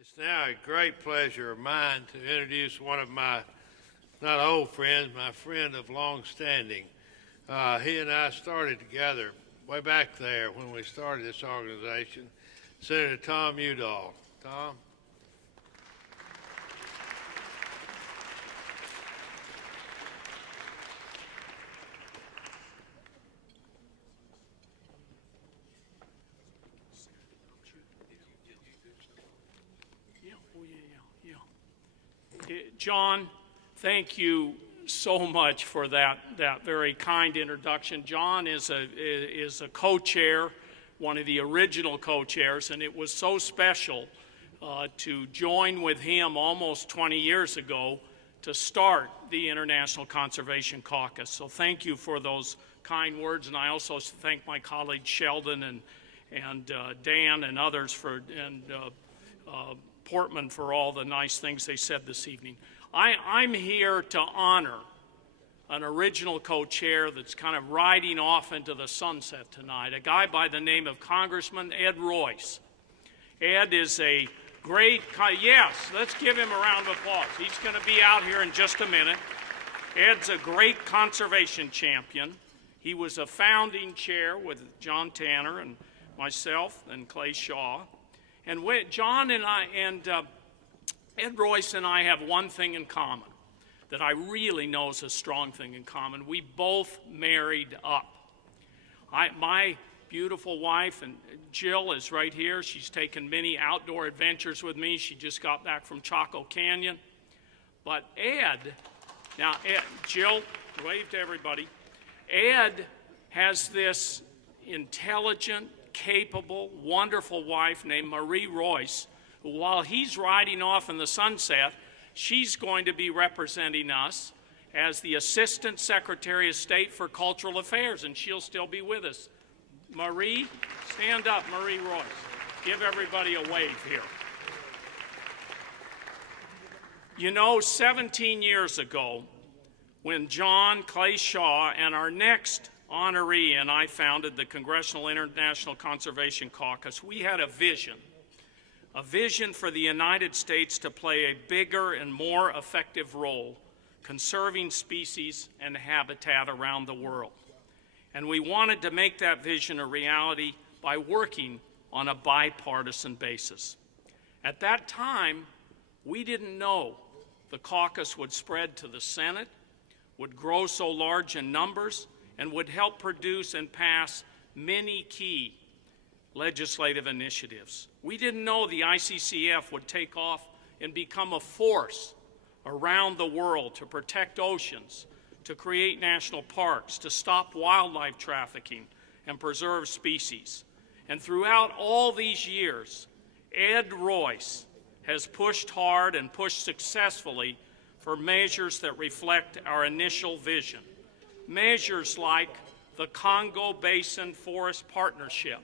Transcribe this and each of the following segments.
It's now a great pleasure of mine to introduce one of my, not old friends, my friend of long standing. He and I started together way back there when we started this organization, Senator Tom Udall. Tom? John, thank you so much for that very kind introduction. John is a co-chair, one of the original co-chairs, and it was so special to join with him almost 20 years ago to start the International Conservation Caucus. So thank you for those kind words, and I also thank my colleagues Sheldon and Dan and others and Portman for all the nice things they said this evening. I'm here to honor an original co-chair that's kind of riding off into the sunset tonight, a guy by the name of Congressman Ed Royce. Ed is a great, yes, let's give him a round of applause. He's going to be out here in just a minute. Ed's a great conservation champion. He was a founding chair with John Tanner and myself and Clay Shaw. And John and I and Ed Royce and I have one thing in common that I really know is a strong thing in common. We both married up. My beautiful wife, and Jill is right here. She's taken many outdoor adventures with me. She just got back from Chaco Canyon. But Ed, Jill, wave to everybody. Ed has this intelligent, capable, wonderful wife named Marie Royce, who, while he's riding off in the sunset, she's going to be representing us as the Assistant Secretary of State for Cultural Affairs, and she'll still be with us. Marie, stand up, Marie Royce. Give everybody a wave here. You know, 17 years ago, when John, Clay Shaw, and our next honoree and I founded the Congressional International Conservation Caucus, we had a vision for the United States to play a bigger and more effective role conserving species and habitat around the world. And we wanted to make that vision a reality by working on a bipartisan basis. At that time, we didn't know the caucus would spread to the Senate, would grow so large in numbers, and would help produce and pass many key legislative initiatives. We didn't know the ICCF would take off and become a force around the world to protect oceans, to create national parks, to stop wildlife trafficking and preserve species. And throughout all these years, Ed Royce has pushed hard and pushed successfully for measures that reflect our initial vision. Measures like the Congo Basin Forest Partnership.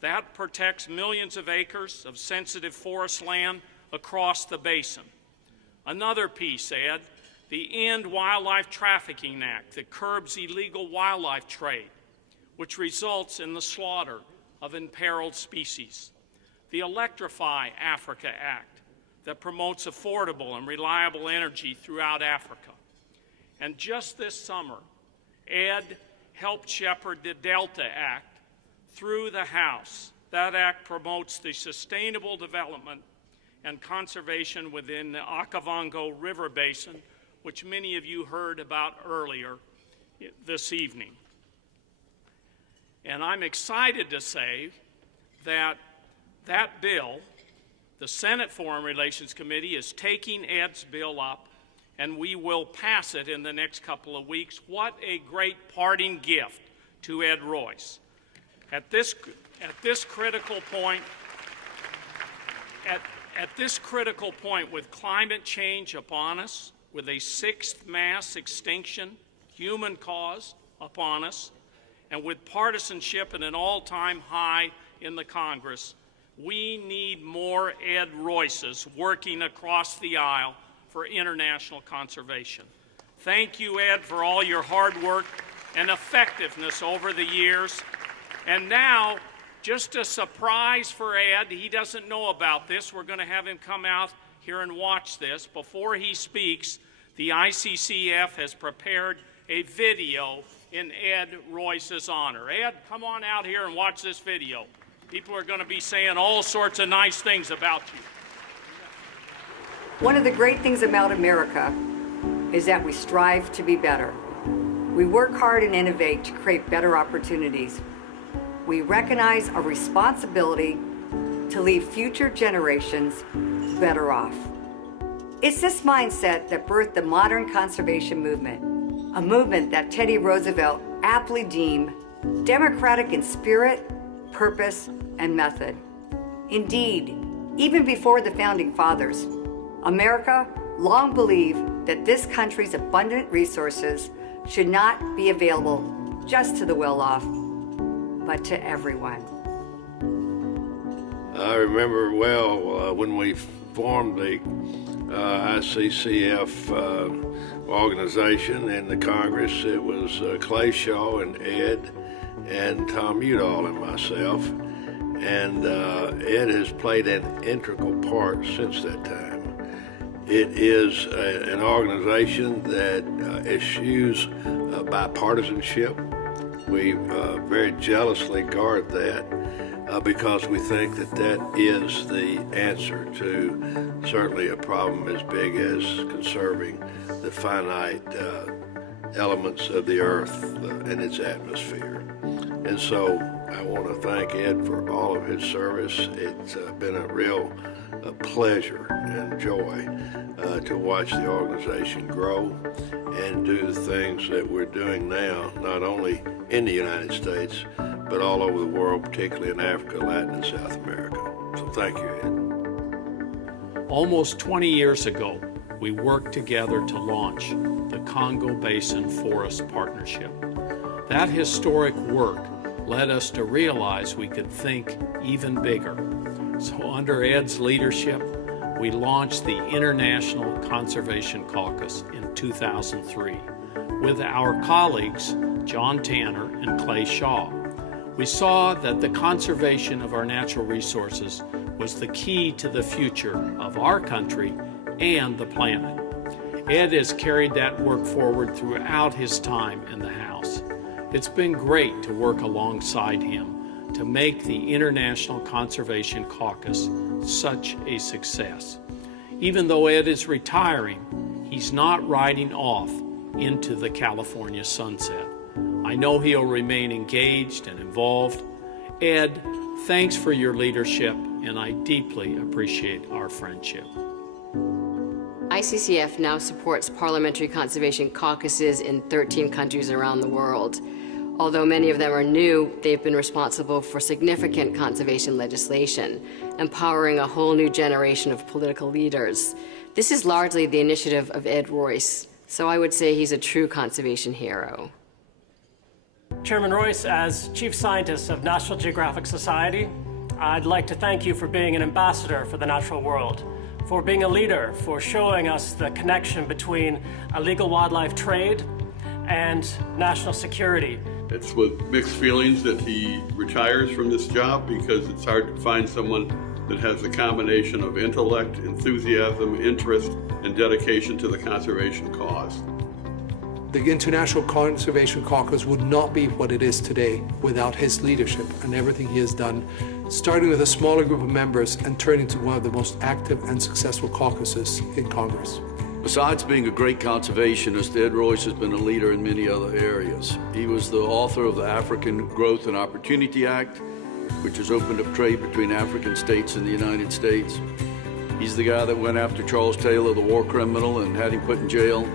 That protects millions of acres of sensitive forest land across the basin. Another piece, Ed, the End Wildlife Trafficking Act that curbs illegal wildlife trade, which results in the slaughter of imperiled species. The Electrify Africa Act that promotes affordable and reliable energy throughout Africa. And just this summer, Ed helped shepherd the Delta Act through the House. That act promotes the sustainable development and conservation within the Okavango River Basin, which many of you heard about earlier this evening. And I'm excited to say that that bill, the Senate Foreign Relations Committee is taking Ed's bill up, and we will pass it in the next couple of weeks. What a great parting gift to Ed Royce. At this critical point, with climate change upon us, with a sixth mass extinction, human caused, upon us, and with partisanship at an all-time high in the Congress, we need more Ed Royces working across the aisle for international conservation. Thank you, Ed, for all your hard work and effectiveness over the years. And now, Just a surprise for Ed. He doesn't know about this. We're going to have him come out here and watch this. Before he speaks, the ICCF has prepared a video in Ed Royce's honor. Ed, come on out here and watch this video. People are going to be saying all sorts of nice things about you. One of the great things about America is that we strive to be better. We work hard and innovate to create better opportunities. We recognize our responsibility to leave future generations better off. It's this mindset that birthed the modern conservation movement, a movement that Teddy Roosevelt aptly deemed democratic in spirit, purpose, and method. Indeed, even before the Founding Fathers, America long believed that this country's abundant resources should not be available just to the well-off, but to everyone. I remember well when we formed the ICCF organization in the Congress. It was Clay Shaw and Ed and Tom Udall and myself, and Ed has played an integral part since that time. It is an organization that eschews bipartisanship. We very jealously guard that because we think that that is the answer to certainly a problem as big as conserving the finite elements of the earth and its atmosphere. And so I want to thank Ed for all of his service. It's been a real pleasure and joy to watch the organization grow and do the things that we're doing now, not only in the United States, but all over the world, particularly in Africa, Latin, and South America. So thank you, Ed. Almost 20 years ago, we worked together to launch the Congo Basin Forest Partnership. That historic work led us to realize we could think even bigger. So under Ed's leadership, we launched the International Conservation Caucus in 2003 with our colleagues John Tanner and Clay Shaw. We saw that the conservation of our natural resources was the key to the future of our country and the planet. Ed has carried that work forward throughout his time in the House. It's been great to work alongside him to make the International Conservation Caucus such a success. Even though Ed is retiring, he's not riding off into the California sunset. I know he'll remain engaged and involved. Ed, thanks for your leadership, and I deeply appreciate our friendship. ICCF now supports parliamentary conservation caucuses in 13 countries around the world. Although many of them are new, they've been responsible for significant conservation legislation, empowering a whole new generation of political leaders. This is largely the initiative of Ed Royce, so I would say he's a true conservation hero. Chairman Royce, as Chief Scientist of National Geographic Society, I'd like to thank you for being an ambassador for the natural world, for being a leader, for showing us the connection between illegal wildlife trade and national security. It's with mixed feelings that he retires from this job because it's hard to find someone that has a combination of intellect, enthusiasm, interest, and dedication to the conservation cause. The International Conservation Caucus would not be what it is today without his leadership and everything he has done, starting with a smaller group of members and turning to one of the most active and successful caucuses in Congress. Besides being a great conservationist, Ed Royce has been a leader in many other areas. He was the author of the African Growth and Opportunity Act, which has opened up trade between African states and the United States. He's the guy that went after Charles Taylor, the war criminal, and had him put in jail.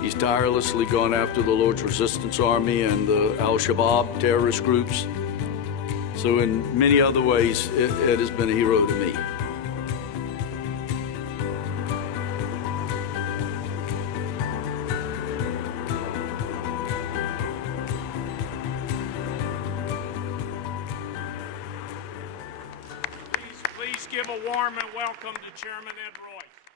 He's tirelessly gone after the Lord's Resistance Army and the Al-Shabaab terrorist groups. So in many other ways, Ed has been a hero to me. Please give a warm and welcome to Chairman Ed Royce.